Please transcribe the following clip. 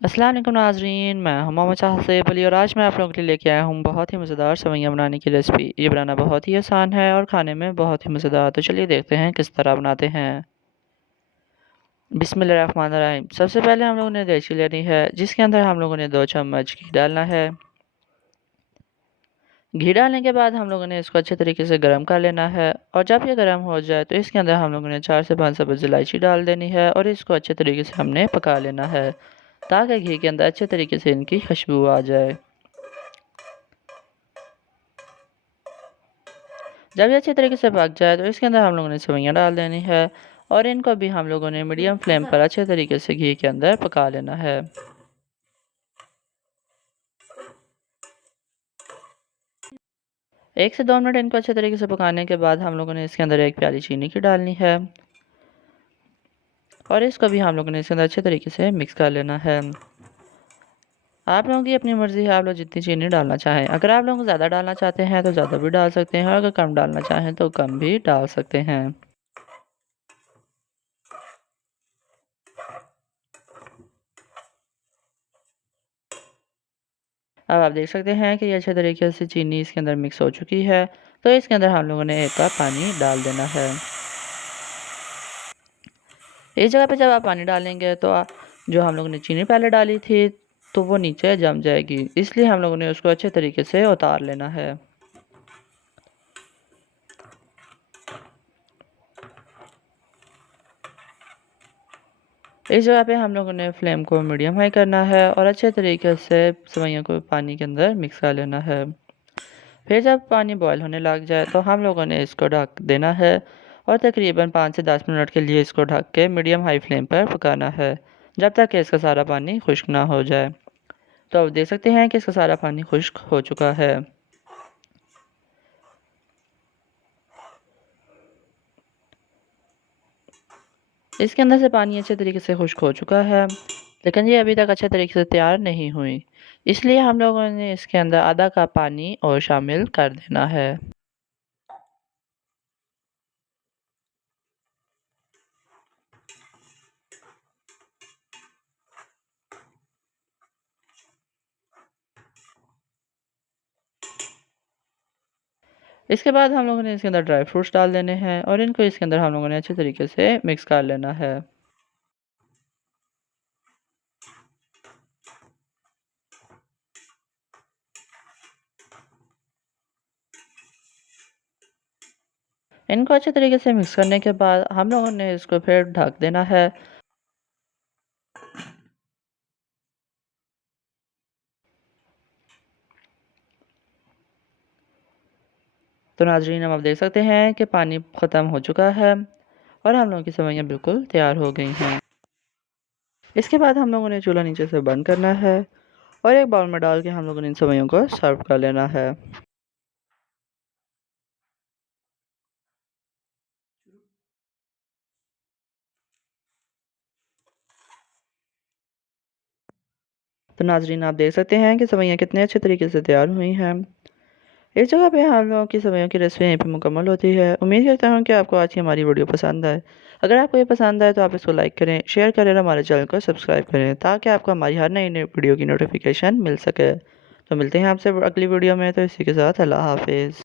अस्सलाम वालेकुम नाज़रीन, मैं हूं मोहम्मद शाहसेब अली और आज मैं आप लोगों के लिए लेके आया हूं बहुत ही मज़ेदार सेवइयां बनाने की रेसिपी। ये बनाना बहुत ही आसान है और खाने में बहुत ही मज़ेदार। तो चलिए देखते हैं किस तरह बनाते हैं। बिस्मिल्लाहिर्रहमानिर्रहीम। सबसे पहले हम लोगों ने देसी लेनी है, जिसके अंदर हम लोगों ने 2 चम्मच घी डालना है। घी डालने के बाद हम लोगों ने इसको अच्छे तरीके से गर्म कर लेना है और जब ये गर्म हो जाए तो इसके अंदर हम लोगों ने 4 से 5 सब्ज़ इलायची डाल देनी है और इसको अच्छे तरीके से हमने पका लेना है, ताकि घी के अंदर अच्छे तरीके से इनकी खुशबू आ जाए। जब ये अच्छे तरीके से पक जाए तो इसके अंदर हम लोगों ने सेवइयाँ डाल देनी है और इनको भी हम लोगों ने मीडियम फ्लेम पर अच्छे तरीके से घी के अंदर पका लेना है। 1 से 2 मिनट इनको अच्छे तरीके से पकाने के बाद हम लोगों ने इसके अंदर 1 प्याली चीनी की डालनी है और इसको भी हम लोगों ने इसके अंदर अच्छे तरीके से मिक्स कर लेना है। आप लोगों की अपनी मर्ज़ी है, आप लोग जितनी चीनी डालना चाहें। अगर आप लोग ज़्यादा डालना चाहते हैं तो ज़्यादा भी डाल सकते हैं और अगर कम डालना चाहें तो कम भी डाल सकते हैं। अब आप देख सकते हैं कि ये अच्छे तरीके से चीनी इसके अंदर मिक्स हो चुकी है, तो इसके अंदर हम लोगों ने 1 कप पानी डाल देना है। इस जगह पे जब आप पानी डालेंगे तो जो हम लोगों ने चीनी पहले डाली थी तो वो नीचे जम जाएगी, इसलिए हम लोगों ने उसको अच्छे तरीके से उतार लेना है। इस जगह पे हम लोगों ने फ्लेम को मीडियम हाई करना है और अच्छे तरीके से सेवइयों को पानी के अंदर मिक्स कर लेना है। फिर जब पानी बॉयल होने लग जाए तो हम लोगों ने इसको ढक देना है और तकरीबन 5 से 10 मिनट के लिए इसको ढक के मीडियम हाई फ्लेम पर पकाना है, जब तक कि इसका सारा पानी खुश्क ना हो जाए। तो आप देख सकते हैं कि इसका सारा पानी खुश्क हो चुका है। इसके अंदर से पानी अच्छे तरीके से खुश्क हो चुका है, लेकिन ये अभी तक अच्छे तरीके से तैयार नहीं हुई, इसलिए हम लोगों ने इसके अंदर आधा कप पानी और शामिल कर देना है। इसके बाद हम लोगों ने इसके अंदर ड्राई फ्रूट्स डाल देने हैं और इनको इसके अंदर हम लोगों ने अच्छे तरीके से मिक्स कर लेना है। इनको अच्छे तरीके से मिक्स करने के बाद हम लोगों ने इसको फिर ढक देना है। तो नाज़रीन, अब आप देख सकते हैं कि पानी ख़त्म हो चुका है और हम लोगों की सेवइयाँ बिल्कुल तैयार हो गई हैं। इसके बाद हम लोगों ने चूल्हा नीचे से बंद करना है और एक बाउल में डाल के हम लोगों ने इन सेवइयों को सर्व कर लेना है। तो नाज़रीन, आप देख सकते हैं कि सेवइयाँ कितने अच्छे तरीके से तैयार हुई हैं। इस जगह पे हम लोगों की सेवइयों की रेसिपी यहीं पे मुकम्मल होती है। उम्मीद करता हूँ कि आपको आज की हमारी वीडियो पसंद आए। अगर आपको ये पसंद आए तो आप इसको लाइक करें, शेयर करें और हमारे चैनल को सब्सक्राइब करें, ताकि आपको हमारी हर नई वीडियो की नोटिफिकेशन मिल सके। तो मिलते हैं आपसे अगली वीडियो में, तो इसी के साथ अल्लाह हाफ़िज़।